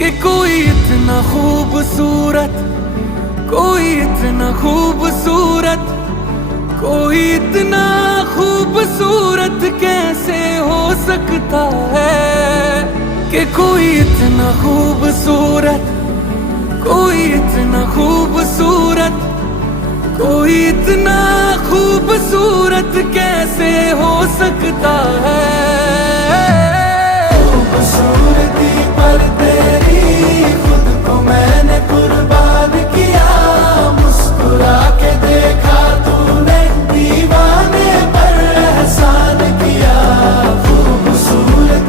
कि कोई इतना खूबसूरत, कोई इतना खूबसूरत, कोई इतना खूबसूरत कैसे हो सकता है। कि कोई इतना खूबसूरत, कोई इतना खूबसूरत, कोई इतना खूबसूरत कैसे हो सकता है। खूबसूरत